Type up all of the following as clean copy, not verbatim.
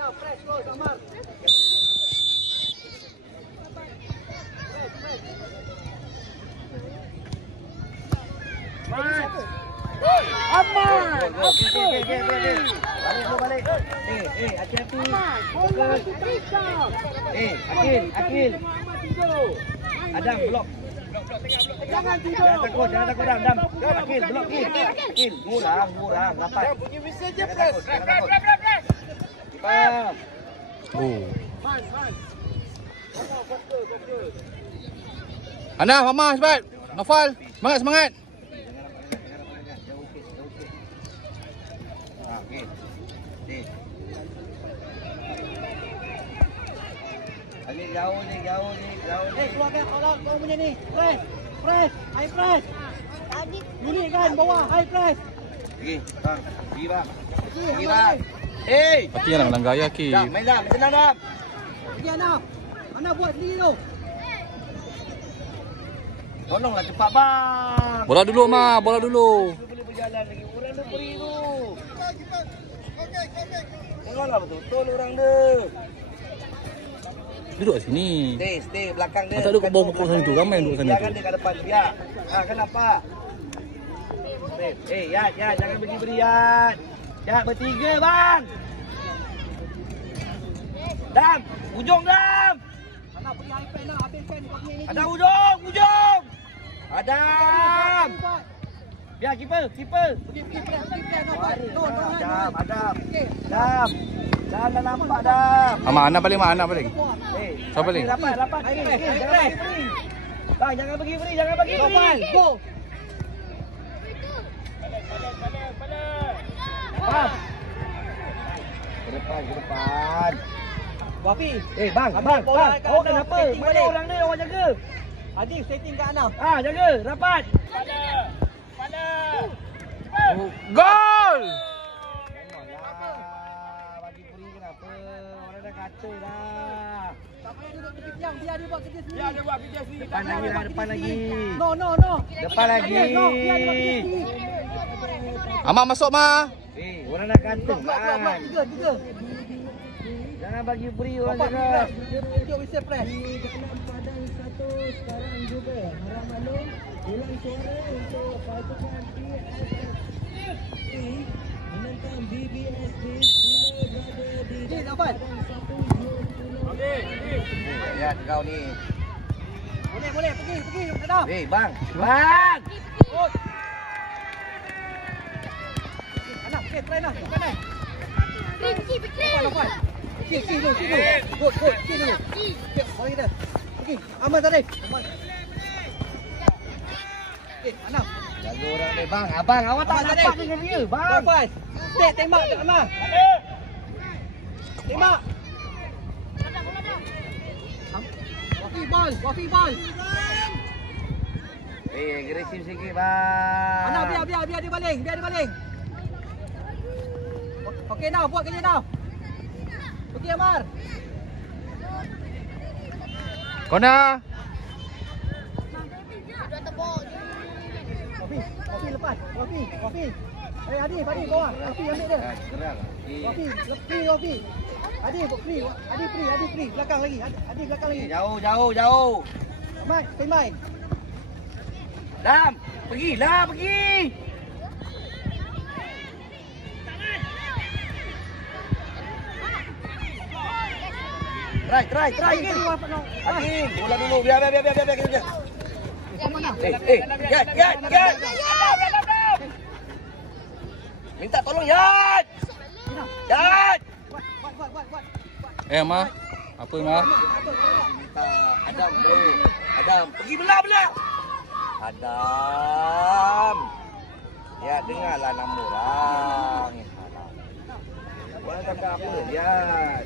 Aman. Balik. Hati-hati. Akil. Adam blok. Jangan takut Adam. Akil blok Akil. Murang rapat. Bunyi mesin je press. Oh. Ana, Mama, cepat. Nofal, semangat. Jauh ni. Keluarkan all kau punya ni. Press. High press. Bunyi kan bawah high press. Pergi, bang. Pergi bang. Pati yang lang gaya ki. Main dah, senang dah. Pergi Ana buat sendiri tu. Tolonglah cepat bang. Bola dulu. Boleh berjalan lagi. Orang tu beri tu. Tengoklah betul orang tu. Duduk kat sini. Stay belakang dia. Masa duduk kat bawah pokok sana tu. Ramai duduk sana tu. Jangan dia kat depan biar. Kenapa? Yat, jangan beri Yat. Yat bertiga bang. Dam, ujung Dam. Ana pergi high press habiskan ni ni. Ada ujung. Adam. Biar keeper. Pergi press. Adam. Jangan nampak Dam. Ana paling. Siapa paling? Rapat. Bang, jangan bagi beri. Go. Bang. Ke depan. Wafi. Bang. Oh, kenapa? Mana orang ni awak jaga? Adik setting kat Ana. Jaga, rapat. Pada. Gol! Bagi beri kenapa? Orang dah kata dah. Tak payah duduk tepi tiang, biar dia buat kerja sendiri. Depan lagi. No. Depan lagi. No, biar dia buat kerja sendiri. Amak masuk, Ma. Orang dah kata Blok. Tiga. Jangan bagi beri orang Bapak jaga. Untuk whistle press. Padang 1 sekarang juga harap maklum ulang suara untuk pasukan PSSI menentang BBSD bila berada di dapat. Padang 1 Lihat kau ni. Boleh pergi Adam. Bang. Anak, try nak. Kanan. Depan. Sini dulu. Good. Sini dulu. Balik dah. Pergi. Aman tadi. Anak. Jaga orang ni bang. Abang awak tak nampak dengan dia. Bang. Tembak kat Amal. Tembak. Wafi ball. Agresif sikit bang. Anak biar dia baling. Okey dah, buat kerja dah. Pergi Amar. Kona. Wafi lepas. Wafi. Adi bawah. Wafi ambil dia. Wafi. Adi free. Belakang lagi. Adi belakang lagi. Jauh. Mat, standby. Dam, pergi. Try. Adi, bola dulu. Biar. Get. Minta tolong, Yat. Buat. Ma. Apa, Ma? Minta Adam, bro. Adam, pergi belah. Adam. Ya, dengarlah nama orang. Orang cakap apa, Yat?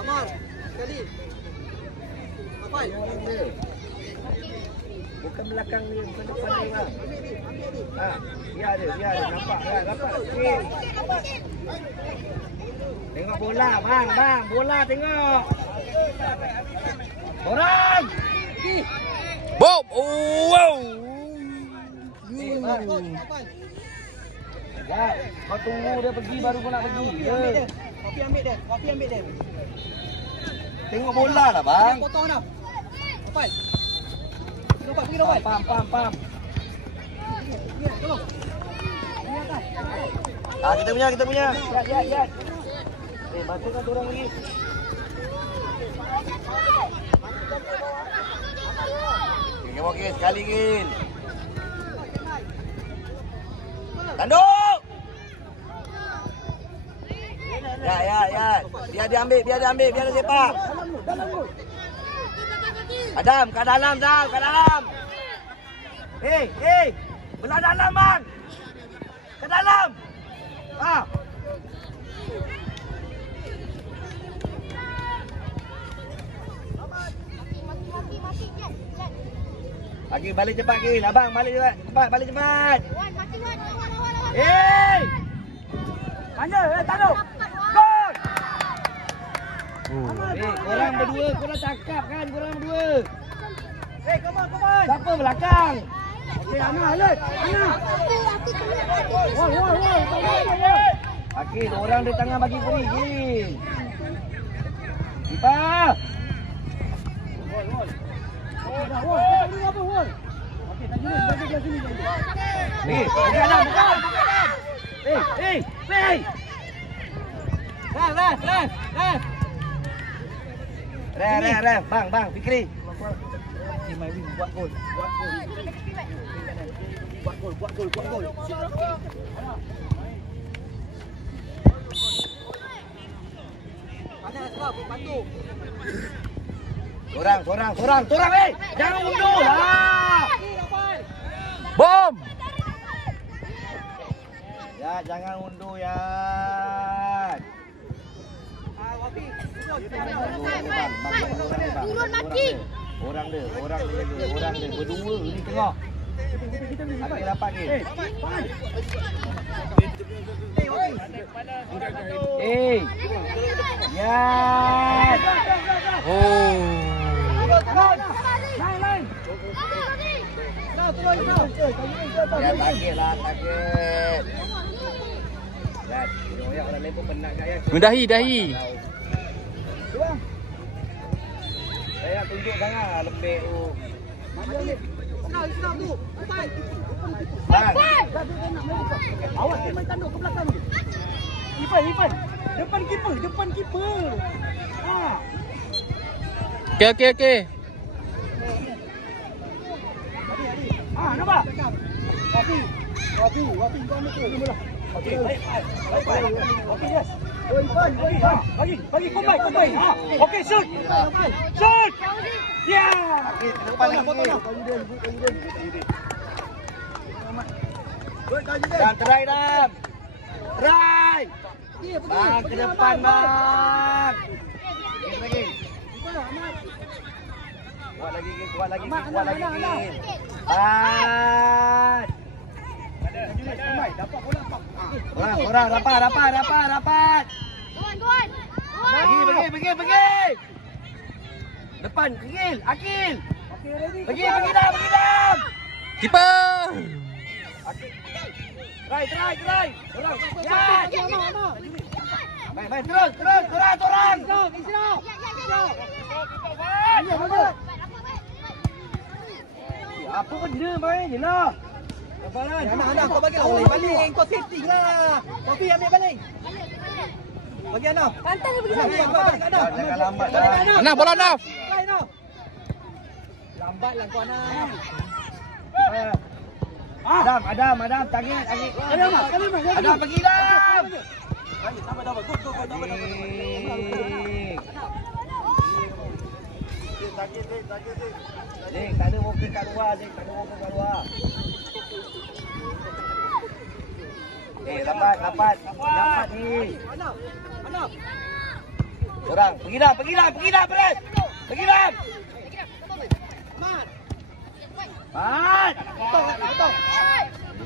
Amar, sekali. Apa? Bukan belakang dia, bukan depan dia. Biar dia. Nampak kan? Dapat. Tengok bola, bang. Bola tengok. Orang. Bob! Oh, wow! Ya, kau tunggu dia pergi baru kau nak pergi. Ya. Kopi ambil dia. Kopi ambil dia. Tengok bola lah bang. Potong dah. Lepas. Lepas pergi lepas. Pam. Ya, tolong. Ini atas. Ah, kita punya. Lihat. Masukkan tu orang lagi. Okey, sekali Gil. Tanduk. Ya. Biar dia ambil, biar dia sepak. Adam, kat dalam Zal, kat dalam. Hei. Belah dalam bang. Kat dalam. Ah. Lagi balik cepat Gil. Abang balik cepat. Balik cepat. Hei. Mana? Taruh. Gol. Korang berdua, korang cakap kan korang berdua. Come on. Siapa belakang? Okey, Ana, alert. Ana. Woi. Akil, orang di tengah bagi free Gil. Kipas. Ref. Bang, Fikri. Buat gol. Torang, jangan undur lah. Bom. Ya, jangan undur ya. Turun mati. Orang dia berdua ni tengok. Ada dapat ni. Ya. Oh. Ya, target. Ya, dia orang lempar penat gaya. Mendahi. Saya tunjuk sangat lembek tu. Senang tu. Bang. Awak main tanduk ke belakang tu. Ipan. Depan kiper. Okey. Nampak? Wapi, kau ambil tu. Bola. Okey, baik. Okey, yes. Ipan. Bagi combine. Okey, shoot. Ya. Okey, depan lagi. Dan try. Bang, ke depan bang. Lagi. Kuat lagi. Dapat bola. Korang dapat. Pergi. Depan, Akil. Pergi dalam. Kiper. Try. Korang. Ya. Main terus. Korang. Apa benda main je lah. Ana, kau bagi balik. Kau setting lah. Kopi ambil balik. Bagi Ana. Pantai dia pergi sana. Jangan lambat dah. Ana, bola Naf. Lambat lah kau Ana. Adam, target. Adam, pergi Adam. Dapat. Zik, tak ada walker kat luar. Dapat ni. Ana. Korang, pergi dah, Pres. Pergi dah. Mat. Betul.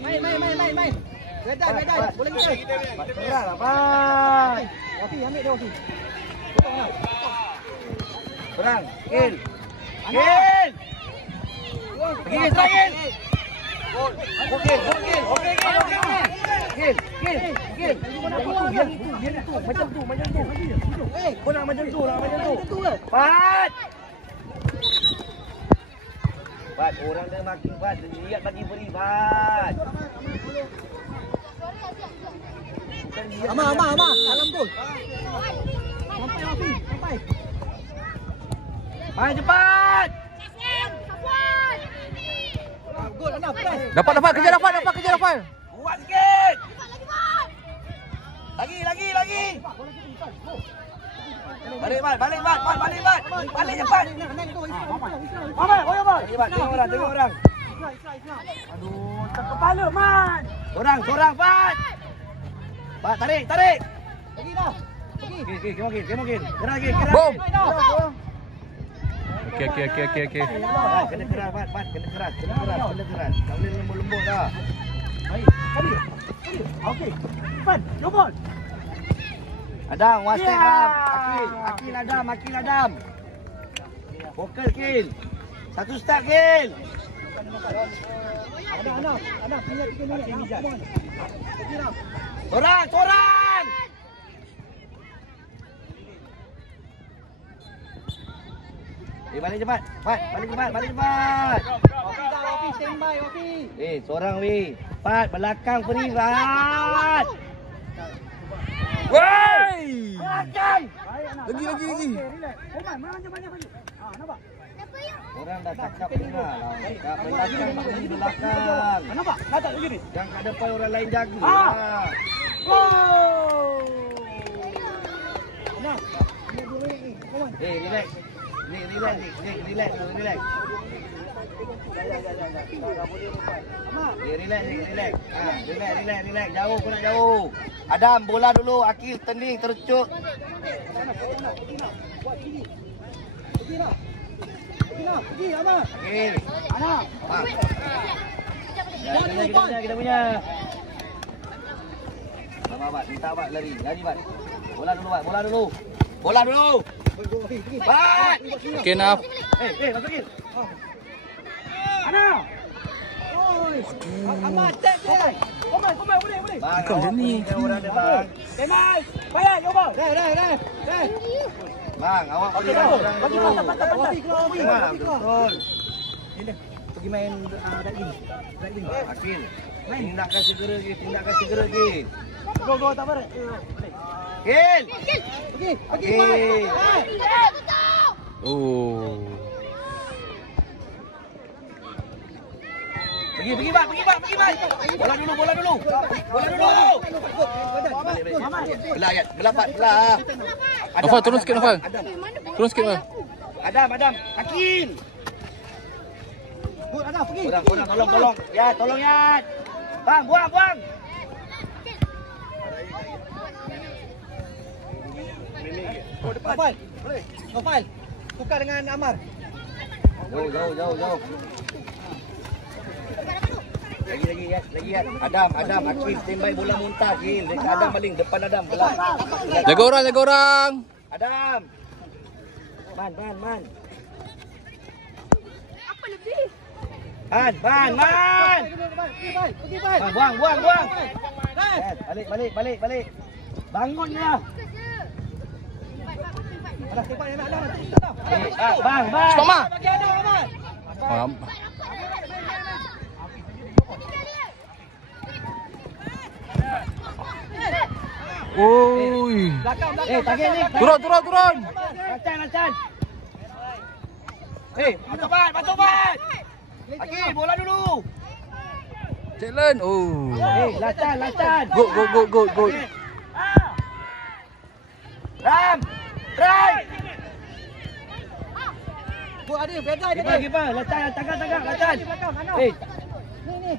Main. Redai. Boleh kita. Korang dapat. Kopi ambil dia kopi. Korang, Gil. Pergi, Gil. Okey. Gil. Yang itu. Macam tu. Kau nak macam tu. Pat. Pat, orang dah makin Pat. Lihat bagi beri Pat. Amar. Dalam gol. Sampai Wafi. Main cepat. Gol Anam. Press. Dapat kerja dapat. Buat sikit. Lagi. Balik cepat. Tengok orang. Aduh, tak kepala Man. Seorang Pat. Pat tarik. Lagi dah. Kemungkin. Keras. Bom. Okey. Kena keras Pat. Kena keras. Tak boleh lembut dah. Baik. Okey. Fan, your ball. Adam, one step Adam. Akil Adam. Fokus Gil. Satu step Gil. Anam, punya 3 minit. Seorang. Balik cepat. Balik cepat. Wafi, stand by Wafi. Seorang Pat, belakang beri Pat. Wey! Belakang. Lagi. Oman, banyak. Nampak? Orang dah cakap dengar lah. Kat belakang. Nampak? Datang lagi ni. Yang kat depan orang lain jaga. Gol! Anam, ini 2 minit ni. Oman. Relax. Relax. Relax. Jauh, kau nak jauh. Adam, bola dulu. Akil, tending, tercuk. Buat kiri. Pergi Amar. Akil. Anam. Kita punya. Abang, minta abang lari, Bat. Bola dulu. Bat. Okey, Naf. Masukin. Anam. Oi. Amar tag dia. Oman, boleh. Kau macam ni. Orang dia bang. Teman. Bayar, yo bang. Dah. Bang, awak boleh Okey, orang bagi dulu. Wafi keluar. Betul. Pergi main daging. Akil. Tindakan segera ke. Go tak apa. Gil. Pergi Mas. Oh. Pergi, Bat. Bola dulu. Belah, Bat. Nafal, turun sikit, Nafal. Adam. Akil. Go Anam, pergi. Kurang, tolong. Ya, tolong ya. Bang, buang. Nofal. Tukar dengan Amar. Jauh. Lagi ya. Adam, Akil, standby bola muntah, Gil. Dekat Adam paling depan Adam. Belah. Jaga orang. Adam. Man. Apa lebih? Man. Pergi, Bal. Buang. Balik. Bangun ya. Ada tempat yang nak dah. Bang. Stoma. Bagi ada Amar. Faham. Oi. Belakang. Tagih ni. Turun. Lacan. Masuk Bat. Akil, bola dulu. Challenge. Oh. Lacan. Go. Ram. Try. Go Adil, beda dia. Kiper. Lacan. Belakang. Anam. Ni. Ni.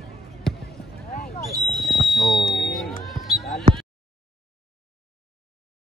Oh.